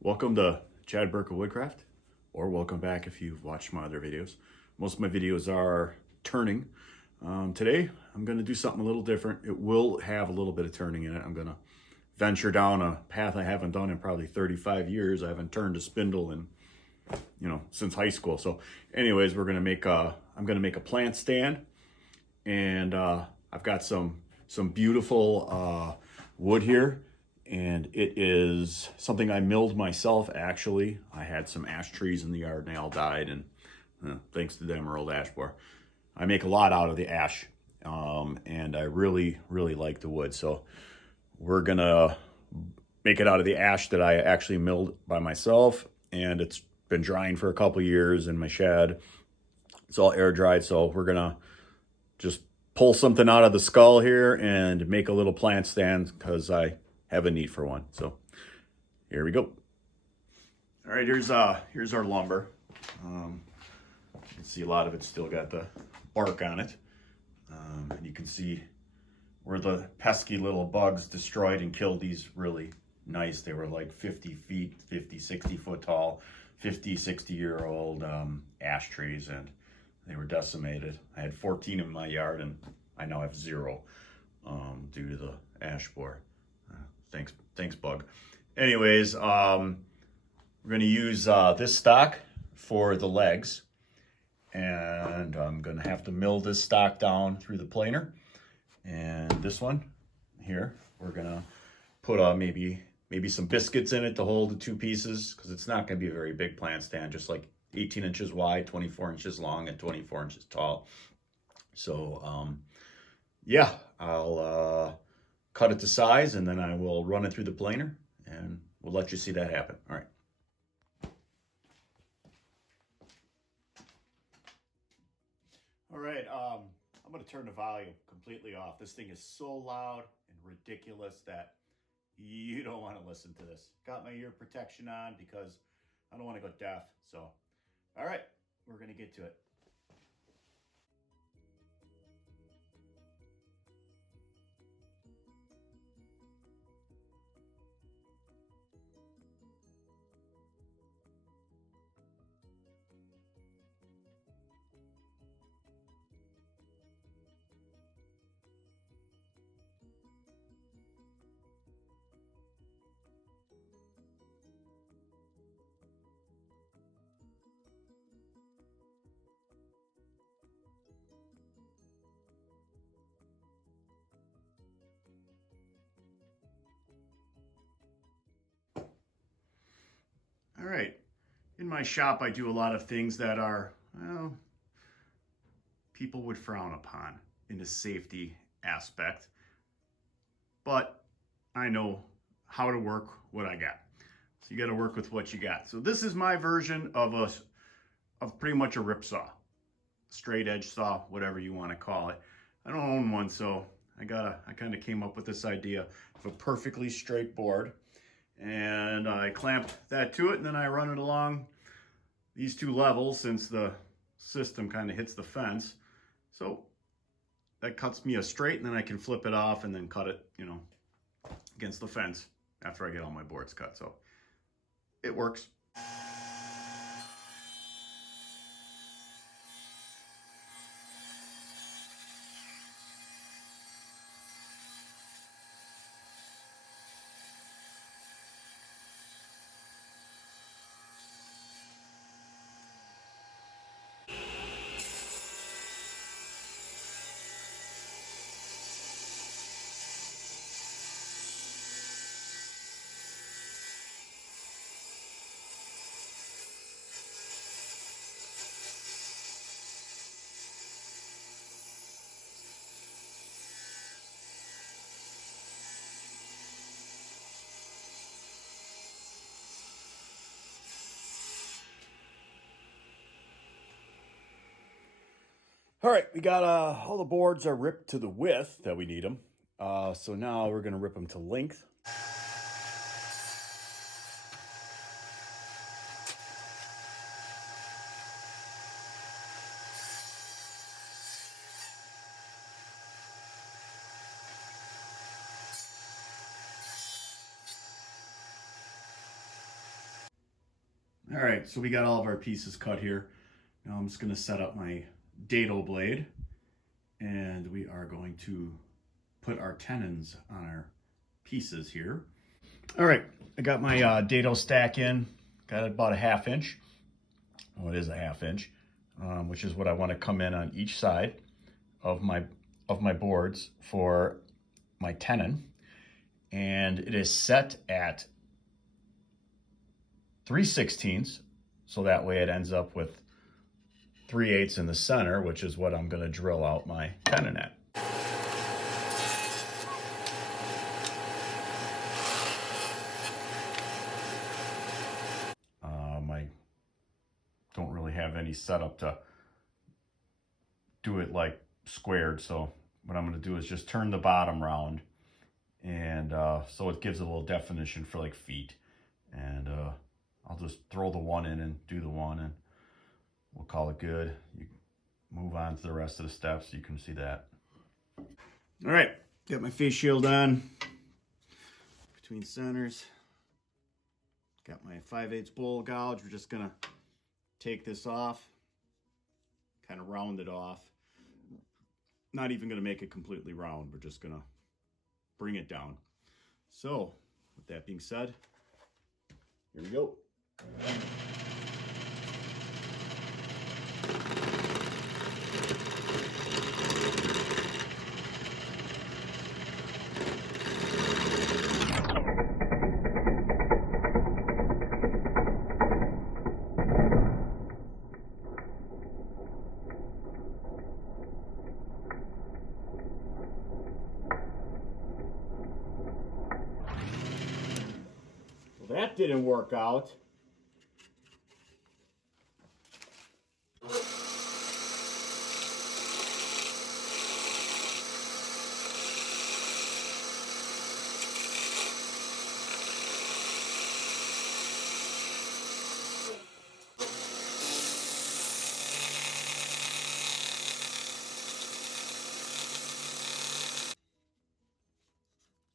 Welcome to Chad Burke of Woodcraft, or welcome back if you've watched my other videos. Most of my videos are turning. Today, I'm going to do something a little different. It will have a little bit of turning in it. I'm going to venture down a path I haven't done in probably 35 years. I haven't turned a spindle in, since high school. So anyways, I'm going to make a plant stand, and I've got some beautiful wood here. And it is something I milled myself, actually. I had some ash trees in the yard and they all died, and thanks to them, old ash borer. I make a lot out of the ash, and I really like the wood. So we're gonna make it out of the ash that I actually milled by myself, and it's been drying for a couple years in my shed. It's all air dried, so we're gonna just pull something out of the skull here and make a little plant stand because I have a need for one. So here we go. All right, here's our lumber. You can see a lot of it's still got the bark on it. And you can see where the pesky little bugs destroyed and killed these really nice. They were like 50 feet, 50, 60 foot tall, 50, 60-year-old ash trees, and they were decimated. I had 14 in my yard, and I now have 0 due to the ash borer. Thanks, bug. Anyways, we're going to use this stock for the legs, and I'm going to have to mill this stock down through the planer. And this one here, we're going to put maybe some biscuits in it to hold the 2 pieces, because it's not going to be a very big plant stand, just like 18 inches wide, 24 inches long, and 24 inches tall. So, yeah, I'll cut it to size, and then I will run it through the planer, and we'll let you see that happen. All right. All right, I'm going to turn the volume completely off. This thing is so loud and ridiculous that you don't want to listen to this. Got my ear protection on because I don't want to go deaf. So, all right, we're going to get to it. All right. In my shop, I do a lot of things that are, well, people would frown upon in the safety aspect, but I know how to work what I got. So you got to work with what you got. So this is my version of pretty much a rip saw, straight edge saw, whatever you want to call it. I don't own one, so I kind of came up with this idea of a perfectly straight board, and I clamp that to it, and then I run it along these 2 levels since the system kind of hits the fence. So that cuts me a straight, and then I can flip it off and then cut it, against the fence after I get all my boards cut. So it works. All right, we got all the boards are ripped to the width that we need them. So now we're gonna rip them to length. All right, so we got all of our pieces cut here. Now I'm just going to set up my dado blade, and we are going to put our tenons on our pieces here. All right, I got my dado stack in, got about a 1/2 inch. Well, it is a 1/2 inch, which is what I want to come in on each side of my boards for my tenon. And it is set at 3/16, so that way it ends up with 3/8 in the center, which is what I'm going to drill out my tenon at. I don't really have any setup to do it like squared, so what I'm going to do is just turn the bottom round, and so it gives a little definition for like feet. And I'll just throw the one in and do the one, and we'll call it good. You move on to the rest of the steps so you can see that. All right, got my face shield on between centers. Got my 5/8 bowl gouge. We're just gonna take this off, kind of round it off. Not even gonna make it completely round. We're just gonna bring it down. So with that being said, here we go. Well, that didn't work out.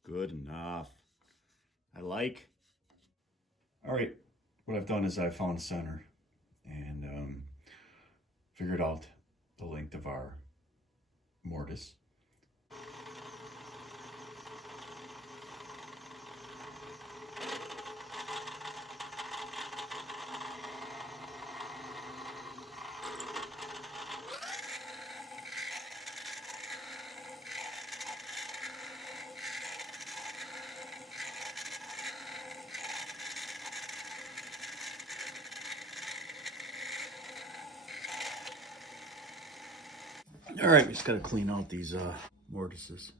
Good enough. I like. All right, what I've done is I found center and figured out the length of our mortise. All right, we just gotta clean out these mortises.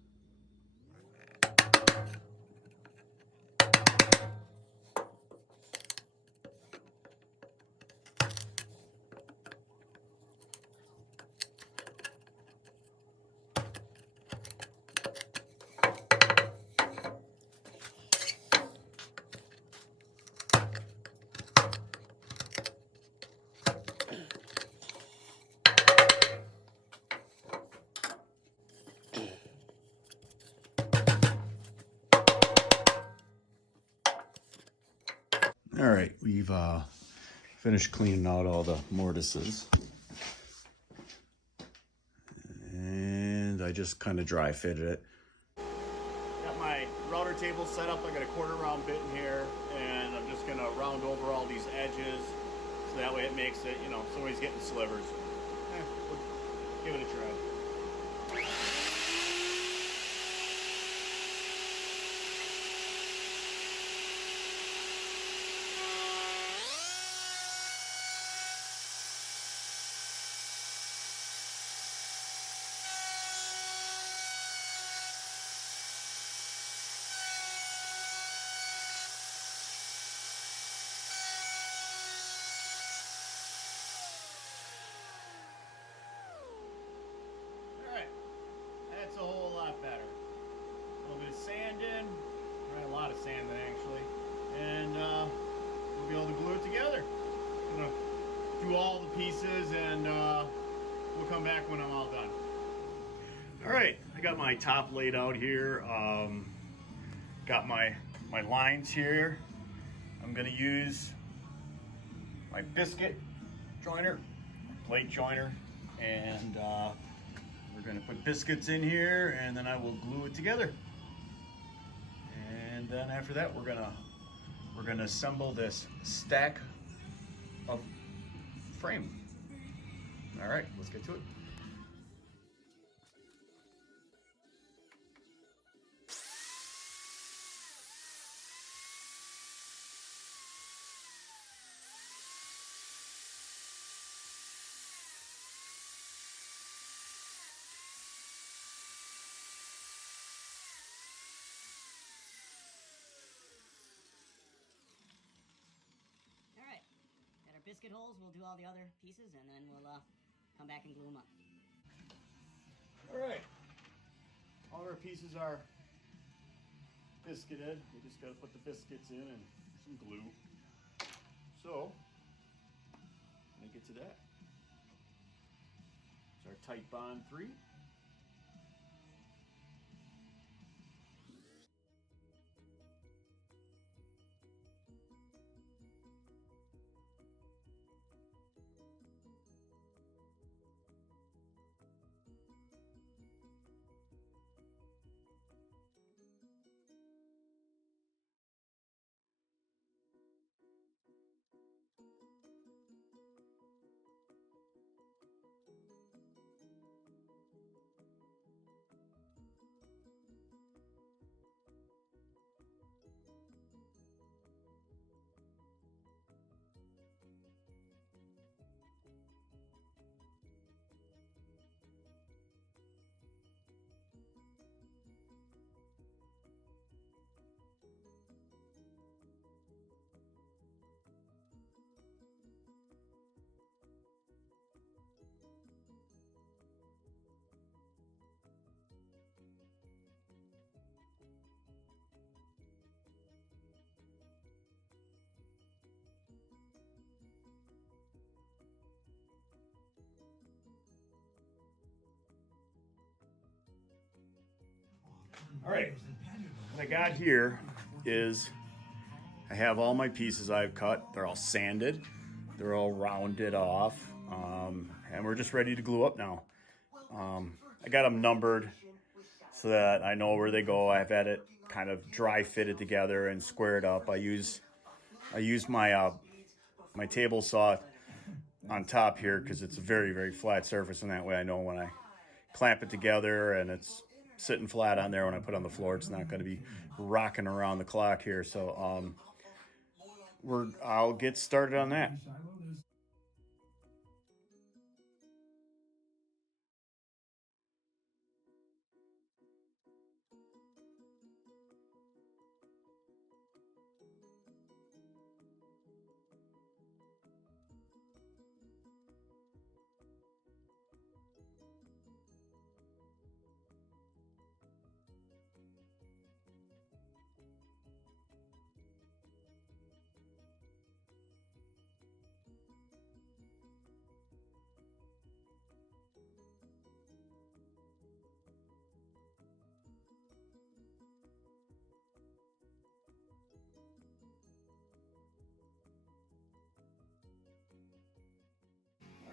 All right, we've finished cleaning out all the mortises. And I just kind of dry fitted it. Got my router table set up. I got a 1/4 round bit in here, and I'm just gonna round over all these edges, so that way it makes it, you know, somebody's getting slivers. We'll give it a try. That's a whole lot better. A little bit of sand in, right, a lot of sand in actually, and we'll be able to glue it together. I'm gonna do all the pieces, and we'll come back when I'm all done. All right, I got my top laid out here. Got my lines here. I'm gonna use my biscuit joiner, plate joiner, and we're gonna put biscuits in here, and then I will glue it together. And then after that, we're gonna assemble this stack of frame. All right, let's get to it. All right, got our biscuit holes. We'll do all the other pieces, and then we'll come back and glue them up. All right, all our pieces are biscuited. We just got to put the biscuits in and some glue. So, when I get to that, it's our tight bond 3. All right, what I got here is I have all my pieces I've cut. They're all sanded. They're all rounded off. And we're just ready to glue up now. I got them numbered so that I know where they go. I've had it kind of dry fitted together and squared up. I use my my table saw on top here because it's a very flat surface, and that way I know when I clamp it together and it's sitting flat on there, when I put it on the floor, it's not going to be rocking around the clock here. So I'll get started on that.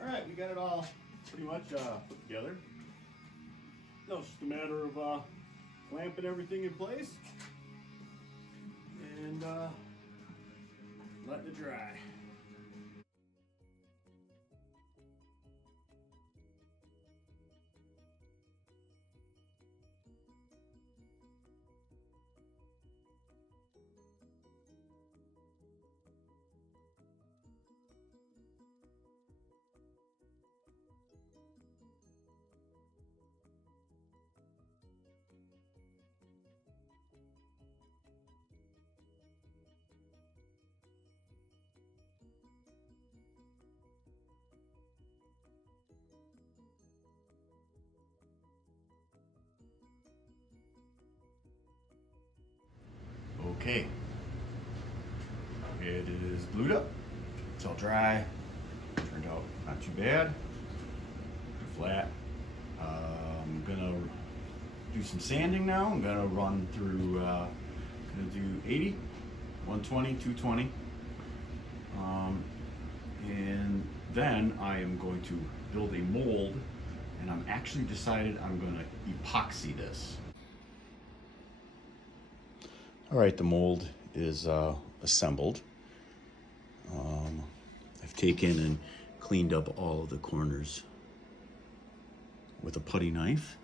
All right, we got it all pretty much put together. Now it's just a matter of clamping everything in place and letting it dry. Okay, it is glued up. It's all dry. Turned out not too bad. Flat. I'm gonna do some sanding now. I'm gonna run through. Gonna do 80, 120, 220, And then I am going to build a mold, and I'm actually decided I'm going to epoxy this. All right, the mold is assembled. I've taken and cleaned up all of the corners with a putty knife.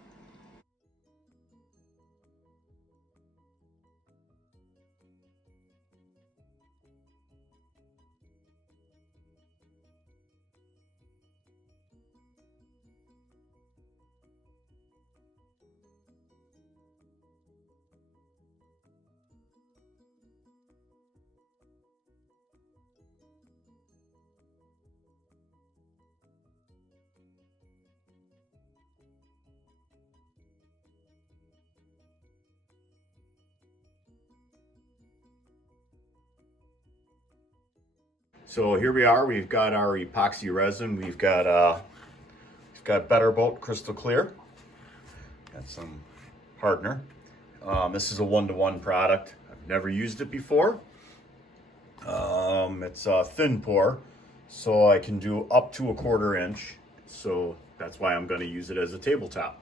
So here we are. We've got our epoxy resin. We've got Better Boat Crystal Clear. Got some hardener. This is a 1-to-1 product. I've never used it before. It's a thin pour, so I can do up to 1/4 inch. So that's why I'm going to use it as a tabletop.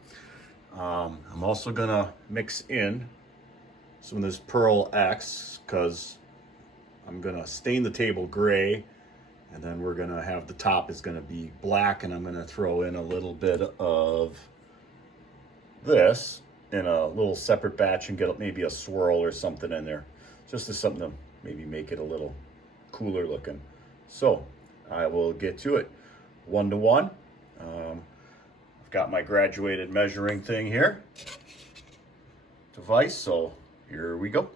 I'm also going to mix in some of this Pearl X because I'm going to stain the table gray, and then we're going to have the top is going to be black, and I'm going to throw in a little bit of this in a little separate batch and get maybe a swirl or something in there, just as something to maybe make it a little cooler looking. So I will get to it. 1-to-1. I've got my graduated measuring thing here, device, so here we go.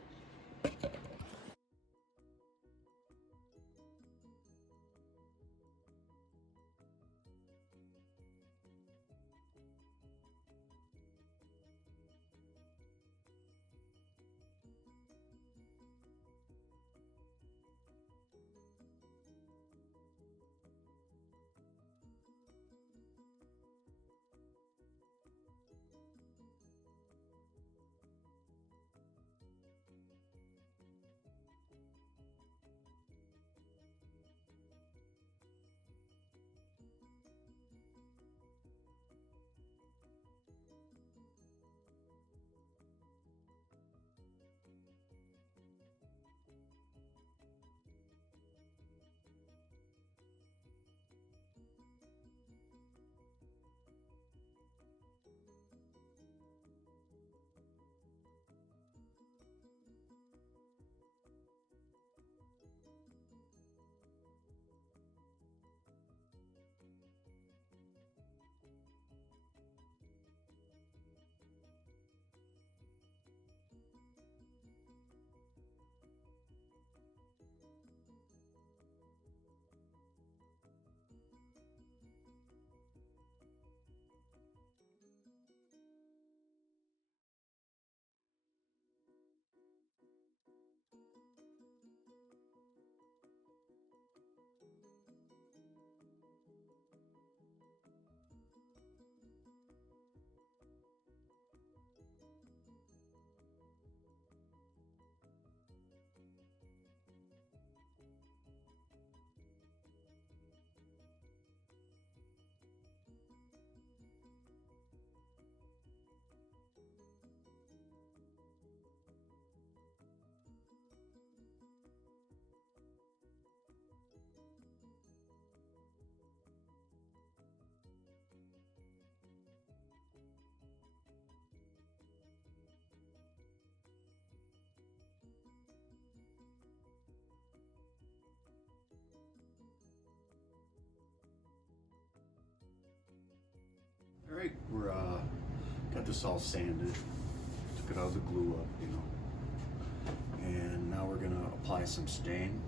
All right, we're got this all sanded, took it out of the glue up, you know, and now we're gonna apply some stain.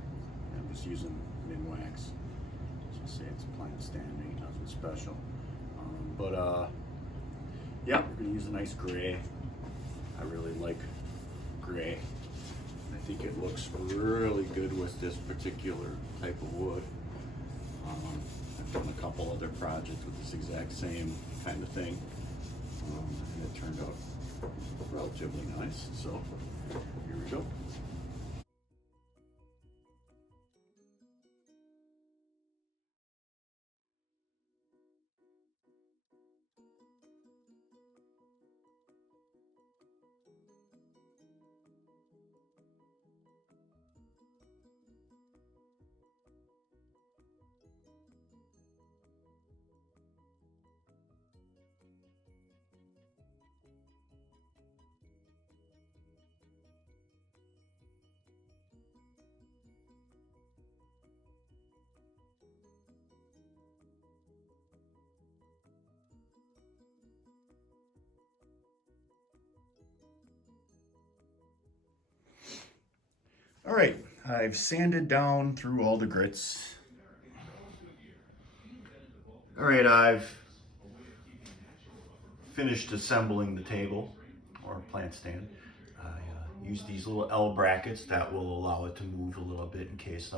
I'm just using Minwax. Just say it's a plant standing, nothing special. Yeah, we're gonna use a nice gray. I really like gray. I think it looks really good with this particular type of wood. I've done a couple other projects with this exact same kind of thing, and it turned out relatively nice. So here we go. All right, I've sanded down through all the grits. All right, I've finished assembling the table or plant stand. I use these little L brackets that will allow it to move a little bit in case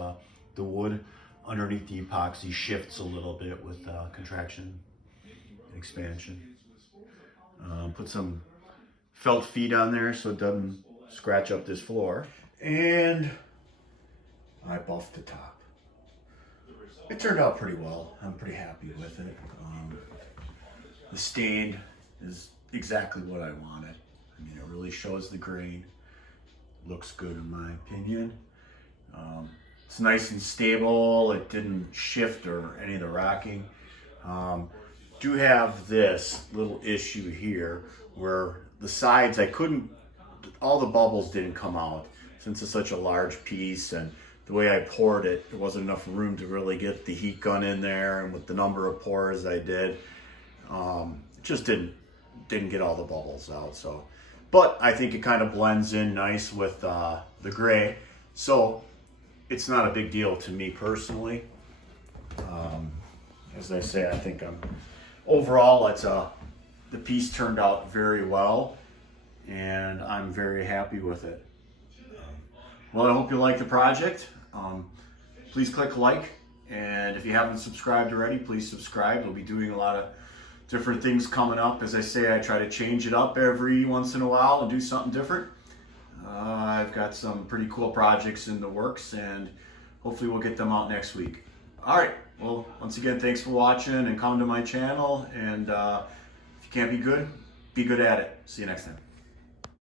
the wood underneath the epoxy shifts a little bit with contraction and expansion. Put some felt feet on there so it doesn't scratch up this floor. And I buffed the top. It turned out pretty well. I'm pretty happy with it. The stain is exactly what I wanted. I mean, it really shows the grain. Looks good in my opinion. It's nice and stable. It didn't shift or any of the rocking. Do have this little issue here where the sides, all the bubbles didn't come out since it's such a large piece, and the way I poured it, there wasn't enough room to really get the heat gun in there, and with the number of pours I did, it just didn't get all the bubbles out. So, but I think it kind of blends in nice with the gray, so it's not a big deal to me personally. As I say, I think overall the piece turned out very well, and I'm very happy with it. Well, I hope you like the project. Please click like, and if you haven't subscribed already, please subscribe. We'll be doing a lot of different things coming up. As I say, I try to change it up every once in a while and do something different. I've got some pretty cool projects in the works, and hopefully we'll get them out next week. All right, well, once again, thanks for watching, and come to my channel, and if you can't be good at it. See you next time.